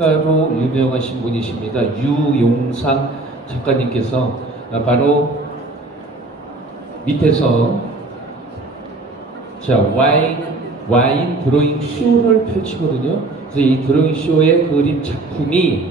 작가로 유명하신 분이십니다. 유용상 작가님께서 바로 밑에서 자 와인 와인 드로잉 쇼를 펼치거든요. 그래서 이 드로잉 쇼의 그림 작품이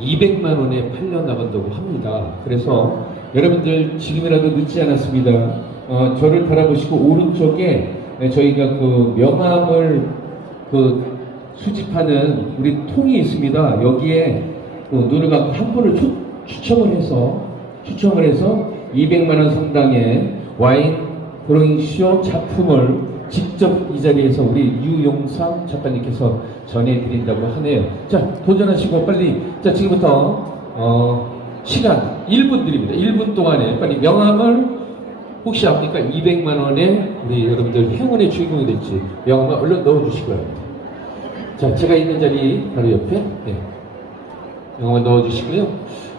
200만 원에 팔려 나간다고 합니다. 그래서 여러분들 지금이라도 늦지 않았습니다. 어, 저를 바라보시고 오른쪽에 네, 저희가 그 명함을 그 수집하는 우리 통이 있습니다. 여기에 그 눈을 감고 한 분을 추, 추첨을 해서 추첨을 해서 200만 원 상당의 와인 드로잉 쇼 작품을 직접 이 자리에서 우리 유용상 작가님께서 전해드린다고 하네요. 자, 도전하시고 빨리, 자, 지금부터, 어, 시간 1분 드립니다. 1분 동안에 빨리 명함을 혹시 압니까? 200만 원에 우리 여러분들 행운의 주인공이 될지 명함을 얼른 바랍니다. 자, 제가 있는 자리 바로 옆에, 네. 명함을 넣어주시고요.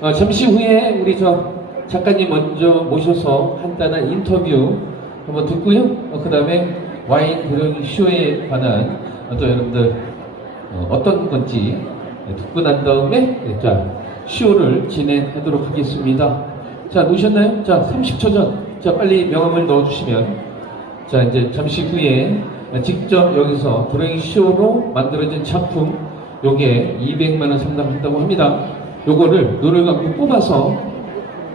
어, 잠시 후에 우리 저 작가님 먼저 모셔서 간단한 인터뷰 한번 듣고요. 그 다음에 와인 드로잉 쇼에 관한 어, 또 여러분들 어, 떤 건지 듣고 난 다음에 네, 자 쇼를 진행하도록 하겠습니다. 자 놓으셨나요? 자 30초 전. 자 빨리 명함을 넣어주시면 자 이제 잠시 후에 직접 여기서 드로잉 쇼로 만들어진 작품 요게 200만 원 상당한다고 합니다. 요거를 눈을 감고 뽑아서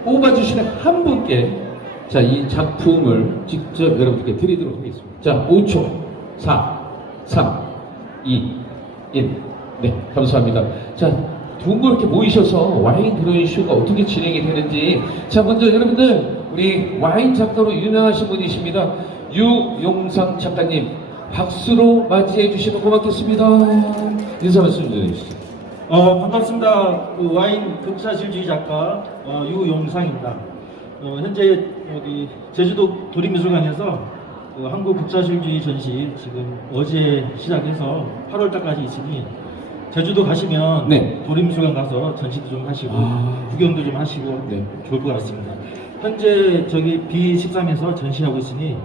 뽑아주시는 한 분께 자, 이 작품을 직접 여러분께 드리도록 하겠습니다. 자, 5초, 4, 3, 2, 1. 네, 감사합니다. 자, 두분 이렇게 모이셔서 와인 드로잉 쇼가 어떻게 진행이 되는지. 자, 먼저 여러분들, 우리 와인 작가로 유명하신 분이십니다. 유용상 작가님, 박수로 맞이해 주시면 고맙겠습니다. 인사 말씀 좀 해주시죠. 어, 반갑습니다. 그 와인 극사실주의 작가 어, 유용상입니다. 어, 현재 여기 제주도 도립미술관에서 그 한국 극사실주의 전시 지금 어제 시작해서 8월달까지 있으니 제주도 가시면 네. 도립미술관 가서 전시도 좀 하시고 아. 구경도 좀 하시고 네. 좋을 것 같습니다. 현재 저기 B13에서 전시하고 있으니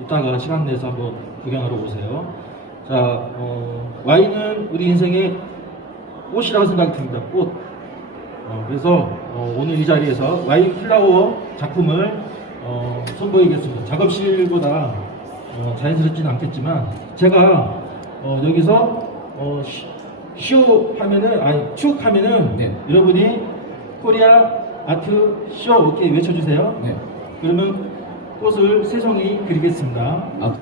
이따가 시간 내서 한번 구경하러 오세요. 자, 어, 와인은 우리 인생의 꽃이라고 생각이 듭니다. 꽃. 어, 그래서 어, 오늘 이 자리에서 와인 플라워 작품을 어, 선보이겠습니다. 작업실보다 어, 자연스럽지는 않겠지만 제가 어, 여기서 어, 쉬- 쇼 하면은 아니 축 하면은 네. 여러분이 코리아 아트 쇼 이렇게 외쳐주세요. 네. 그러면 꽃을 세송이 그리겠습니다. 아,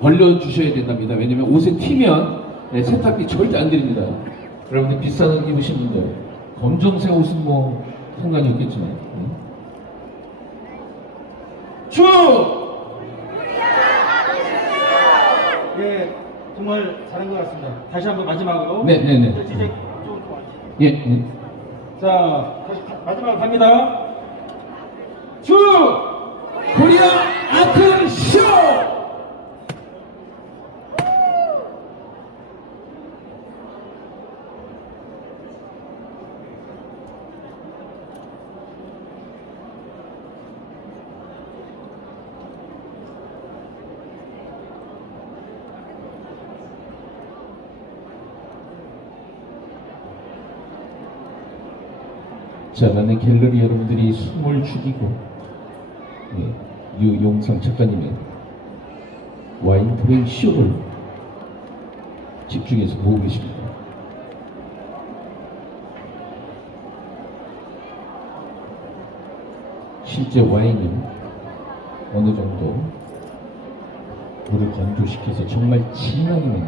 벌려주셔야 된답니다. 왜냐면 옷에 튀면 네, 세탁비 절대 안 드립니다. 여러분들 비싼 옷 입으신 분들 검정색 옷은 뭐 상관이 없겠지만 음. 축! 예, 정말 잘한 것 같습니다. 다시 한번 마지막으로. 네, 네, 네. 더. 예, 예. 자, 다시 가- 마지막 갑니다. 축! 코리아 아트 쇼! 자, 나는 갤러리 여러분들이 숨을 죽이고 예, 유용상 작가님의 와인 드로잉 쇼를 집중해서 보고 계십니다. 실제 와인이 어느 정도 물을 건조시켜서 정말 진하게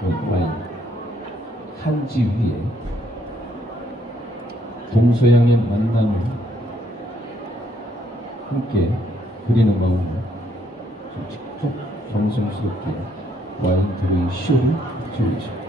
그 와인 한지 위에 동서양의 만남을 함께 그리는 마음으로 좀 직접 정성스럽게 와인 드로잉 쇼를 즐기죠.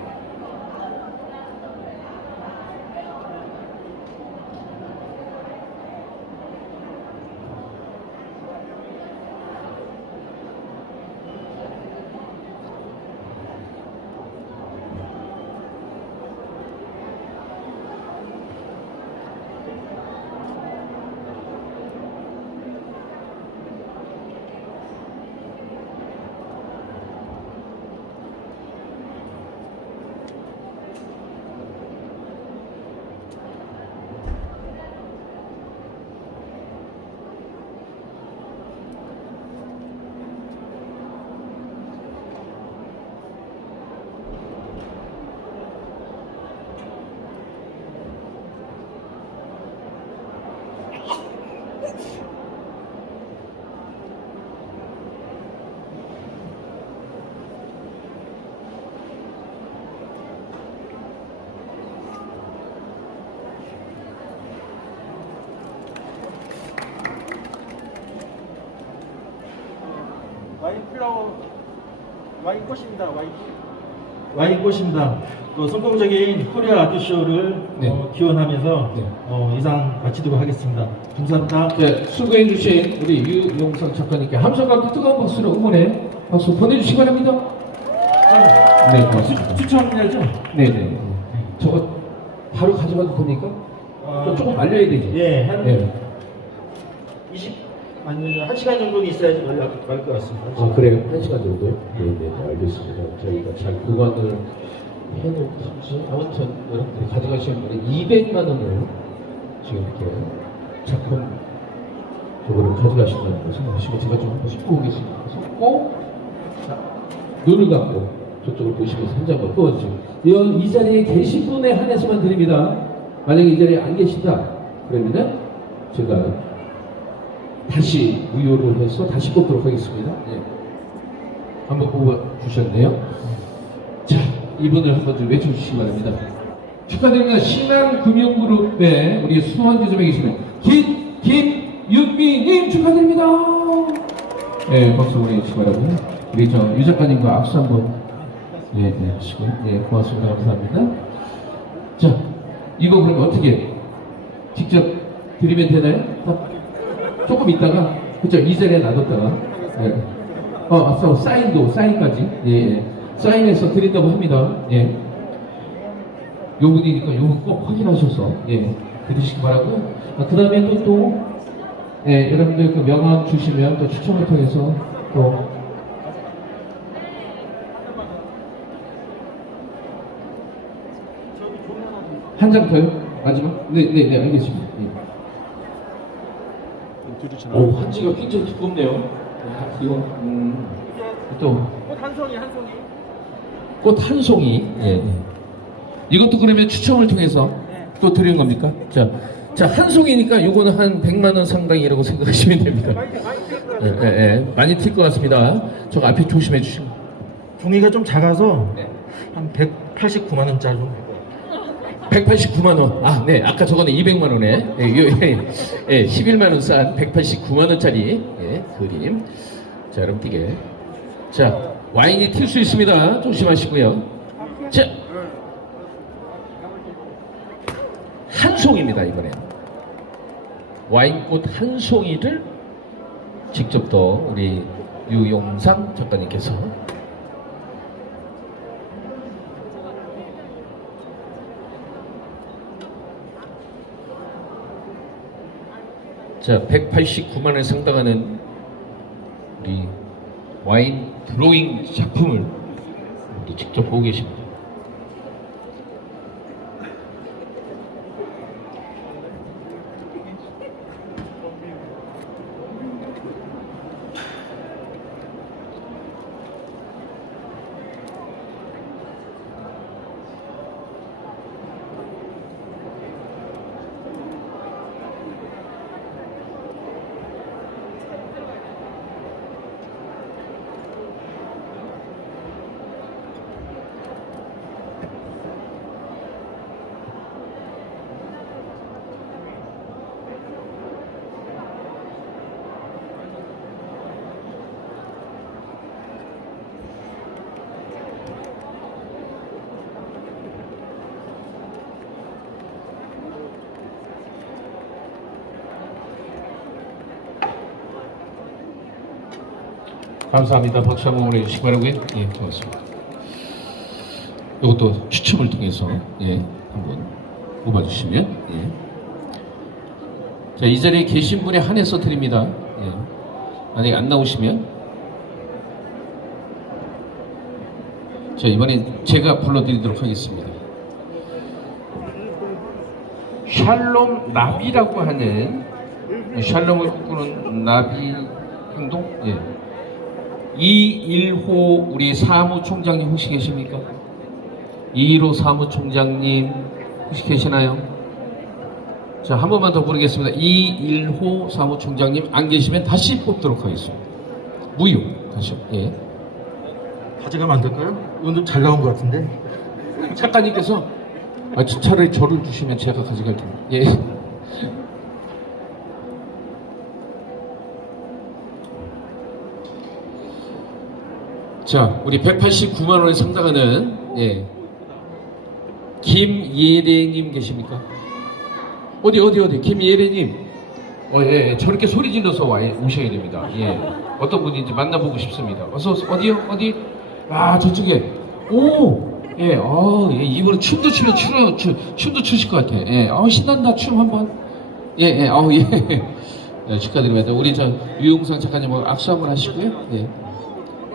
와인 플라워 와인 꽃입니다. 와인 와인 꽃입니다. 또 성공적인 코리아 아트쇼를 네. 어, 기원하면서 네. 어, 이상 마치도록 하겠습니다. 감사합니다. 자, 수고해 주신 우리 유용상 작가님께 함성과 뜨거운 박수로 응원해 박수 보내주시기 바랍니다. 네, 고맙습니다. 추천해야죠? 네네. 저거 바로 가져가도 됩니까? 또 조금 말려야 되지. 예, 한 예. 20, 아니, 1시간 정도는 있어야지 말것 같습니다. 아 그래요? 한 시간 정도요? 네네 알겠습니다. 저희가 잘 보관을 해놓든지 아무튼 여러분들이 가져가시는 분이 200만 원을 지금 이렇게 작품 저거를 가져가신다는 걸 생각하시고 제가 좀 한번 짚고 오겠습니다. 섞고 자, 눈을 감고 저쪽을 보시면서 한 장만 뽑아주세요. 이, 이 자리에 계신 분에 한해서만 드립니다. 만약에 이 자리에 안 계신다 그러면은 제가 다시 무효를 해서 다시 뽑도록 하겠습니다. 예. 한번 뽑아 주셨네요. 자, 이분을 한번 좀 외쳐주시기 바랍니다. 축하드립니다. 신한금융그룹의 우리 수원지점에 계시는 김, 김윤미님 축하드립니다. 예, 박수 보내주시기 바랍니다. 우리 저유 작가님과 악수 한번 예, 네, 하시고, 예, 고맙습니다. 감사합니다. 자, 이거 그러면 어떻게 직접 드리면 되나요? 딱 조금 있다가 이 자리에 놔뒀다가 예. 어 사인도 사인까지 예, 예. 사인해서 드린다고 합니다 예 요 분이니까 요분 꼭 확인하셔서 예 드리시기 바라고 아, 그 다음에 또 또 예, 여러분들 그 명함 주시면 또 추첨을 통해서 또 한 장 더요? 마지막? 네, 네, 네, 알겠습니다. 예. 오, 한지가 굉장히 두껍네요. 아, 이거, 음, 또, 꽃한 송이 한 송이. 꽃 한 송이. 예. 이것도 그러면 추첨을 통해서 또 드리는 겁니까? 자, 자, 한 송이니까 요거는 한 100만원 상당이라고 생각하시면 됩니다. 예. 예, 예. 많이 튈 것 같습니다. 저 앞에 조심해 주시고. 종이가 좀 작아서 네. 한 189만 원짜리 정도 돼요. 189만 원. 아, 네. 아까 저거는 200만 원에. 예, 요, 예, 예, 11만 원 싼 189만 원짜리 예, 그림. 자, 여러분 띄게. 자, 와인이 튈 수 있습니다. 조심하시고요. 자, 한 송입니다, 이번엔. 와인꽃 한 송이를 직접 또 우리 유용상 작가님께서 자, 189만 원 상당하는 우리 와인 드로잉 작품을 또 직접 보고 계십니다. 감사합니다. 박수 한번 보내주시기 바라고요. 예, 고맙습니다. 이것도 추첨을 통해서 예, 한번 뽑아주시면 예. 자, 이 자리에 계신 분에 한해서 드립니다. 예. 만약에 안 나오시면 자, 이번엔 제가 불러드리도록 하겠습니다. 샬롬 나비라고 하는 샬롬을 꿈꾸는 나비 행동 예. 이일호 우리 사무총장님 혹시 계십니까? 이일호 사무총장님 혹시 계시나요? 자, 한 번만 더 부르겠습니다. 이일호 사무총장님 안 계시면 다시 뽑도록 하겠습니다. 무효. 다시. 예. 가져가면 안 될까요? 오늘 좀 잘 나온 것 같은데. 작가님께서 아, 저- 차라리 저를 주시면 제가 가져갈 텐데. 예. 자, 우리 189만 원에 상당하는 예. 김예래님 계십니까? 어디 어디 어디 김예래님. 어, 예, 예. 저렇게 소리 질러서 와 오셔야 됩니다. 예. 어떤 분인지 만나보고 싶습니다. 어서. 어디요? 어디? 아 저쪽에. 오. 예, 어, 예, 이분은 춤도 추려, 추려, 추, 춤도 추실 것 같아. 예, 어, 신난다, 춤 한번. 예, 예, 어, 예. 네, 축하드립니다. 우리 저 유용상 작가님 뭐 악수 한번 하시고요. 예.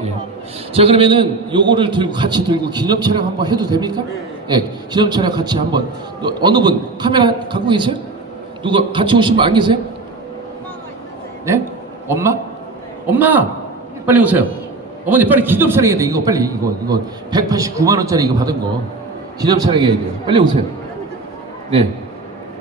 예. 자 그러면은 요거를 들고 같이 들고 기념 촬영 한번 해도 됩니까? 예, 기념 촬영 같이 한번. 너- 어느 분 카메라 갖고 계세요? 누가 같이 오신 분 안 계세요? 네? 엄마? 엄마! 빨리 오세요. 어머니 빨리 기념 촬영해야 돼. 이거 빨리 이거 이거 189만 원짜리 이거 받은 거 기념 촬영해야 돼요. 빨리 오세요. 네.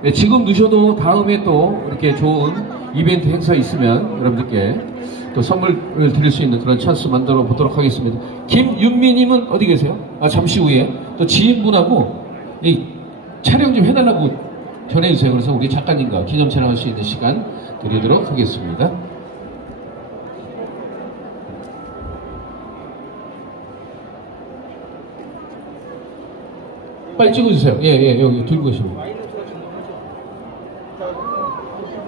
네, 지금 누셔도 다음에 또 이렇게 좋은 이벤트 행사 있으면 여러분들께 또 선물을 드릴 수 있는 그런 찬스 만들어 보도록 하겠습니다. 김윤미님은 어디 계세요? 아 잠시 후에 또 지인분하고 이 촬영 좀 해달라고 전해주세요. 그래서 우리 작가님과 기념 촬영할 수 있는 시간 드리도록 하겠습니다. 빨리 찍어주세요. 예, 예, 여기 들고 계시면. 와인 냄새가 지금 너무 좋아.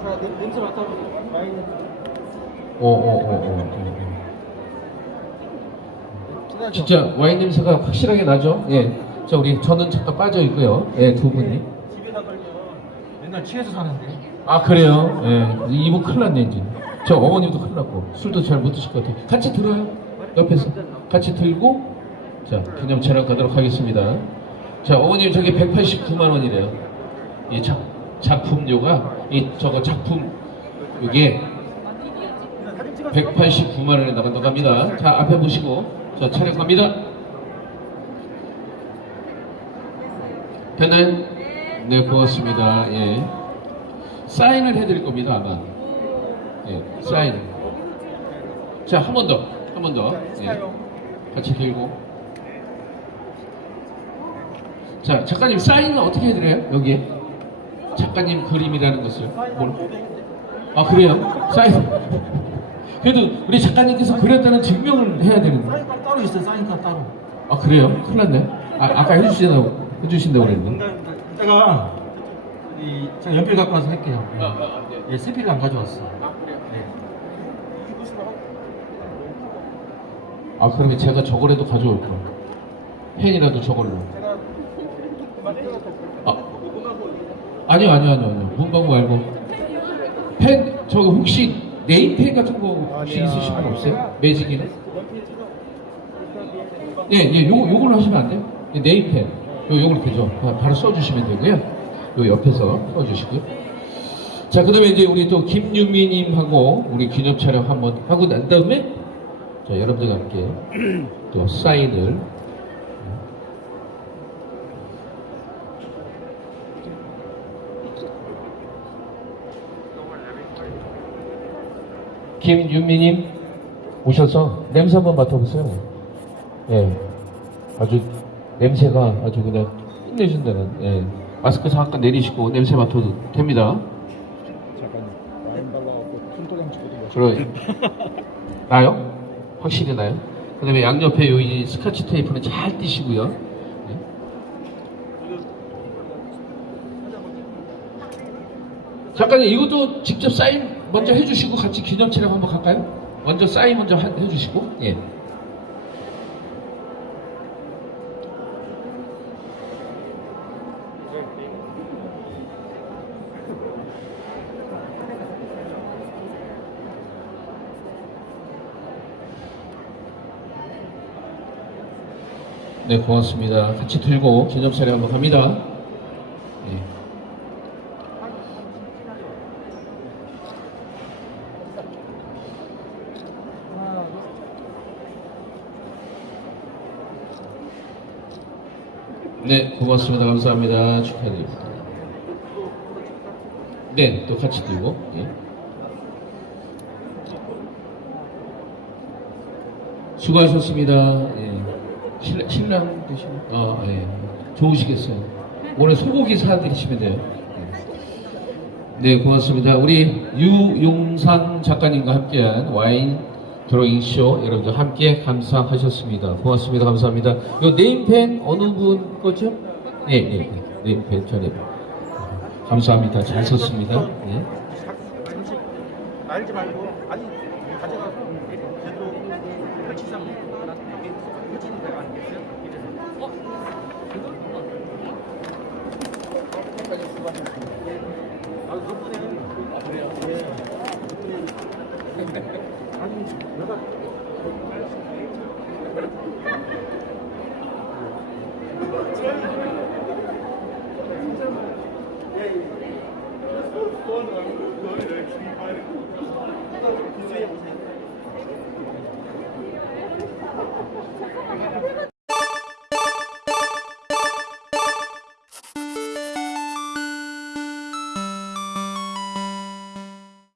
자, 자 냄- 냄새 맡아보세요. 와인 냄새. 어, 어, 어, 어. 어. 진하죠? 진짜 와인 냄새가 확실하게 나죠? 예. 자, 우리 저는 잠깐 빠져 있고요. 예, 두 분이. 집에다 걸면 맨날 취해서 사는데. 아, 그래요? 예. 이분 큰일 났네, 이제. 저 어머님도 큰일 났고, 술도 잘 못 드실 것 같아요. 같이 들어요. 옆에서. 같이 들고, 자, 기념 촬영 가도록 하겠습니다. 자, 어머님 저기 189만 원이래요. 이 작, 작품료가, 이 저거 작품, 이게 그냥 사진 찍어서 189만 원에 나간다고 합니다. 자, 앞에 보시고, 자, 촬영 갑니다. 됐나요? 네, 고맙습니다. 예. 사인을 해드릴 겁니다, 아마. 예, 사인. 자, 한 번 더. 한 번 더. 자, 예. 같이 들고. 자, 작가님, 사인은 어떻게 해드려요? 여기에? 작가님 그림이라는 것을. 뭘? 한 500인데. 아 그래요? 사인 그래도 우리 작가님께서 그렸다는 증명을 해야 되는 거예요 사인카 따로 있어요. 사인카 따로. 아 그래요? 큰일 났네 아, 아까 해주신다고 해주신다고 그랬는데. 제가 이 제가 연필 갖고 와서 할게요. 아, 아, 네. 예, 세필을 안 가져왔어. 아, 그래요? 네. 아 그러면 제가 저거라도 가져올 걸 펜이라도 저걸로 제가 아 아니요 아니요 아니요 아니요 문방구 말고 펜 저거 혹시 네임펜 같은 거 혹시. 있으신 분 없어요? 일단 예, 예, 요, 요걸로 하시면 안 돼요? 예, 네임펜. 요, 요걸로 되죠. 바- 바로 써주시면 되고요. 요 옆에서 써주시고요. 자, 그 다음에 이제 우리 또 김유미님하고 우리 기념 촬영 한번 하고 난 다음에 자, 여러분들과 함께 또 사인을 김윤미님 오셔서 냄새 한번 맡아보세요. 예, 아주 냄새가 아주 그냥 끝내준다는. 예, 마스크 잠깐 내리시고 냄새 맡아도 됩니다. 잠깐 와인 발라갖고 손도장 찍거든요. 그러 나요? 확실히 나요? 그 다음에 양옆에 요 스카치 테이프는 잘 띄시고요. 예. 작가님 이것도 직접 사인 먼저 해주시고 같이 기념 촬영 한번 갈까요? 먼저 사인 먼저 하- 해주시고 예. 네 고맙습니다. 같이 들고 기념 촬영 한번 갑니다. 예. 네, 고맙습니다. 감사합니다. 축하드립니다. 네, 또 같이 들고. 예. 수고하셨습니다. 예. 신랑, 신랑 되시나? 아, 예. 좋으시겠어요. 오늘 소고기 사드리시면 돼요. 예. 네, 고맙습니다. 우리 유용상 작가님과 함께한 와인 드로잉 쇼 여러분들 함께 감상하셨습니다. 고맙습니다. 감사합니다. 요 네임펜 어느 분 거죠? 네, 네, 네. 네임펜 전에 감사합니다. 잘 썼습니다. 네. 알지 말고 아니 가져가서 설치상 이게 꽂히는 데가 아니겠어요? 이래서 어? 아, 덕분에 아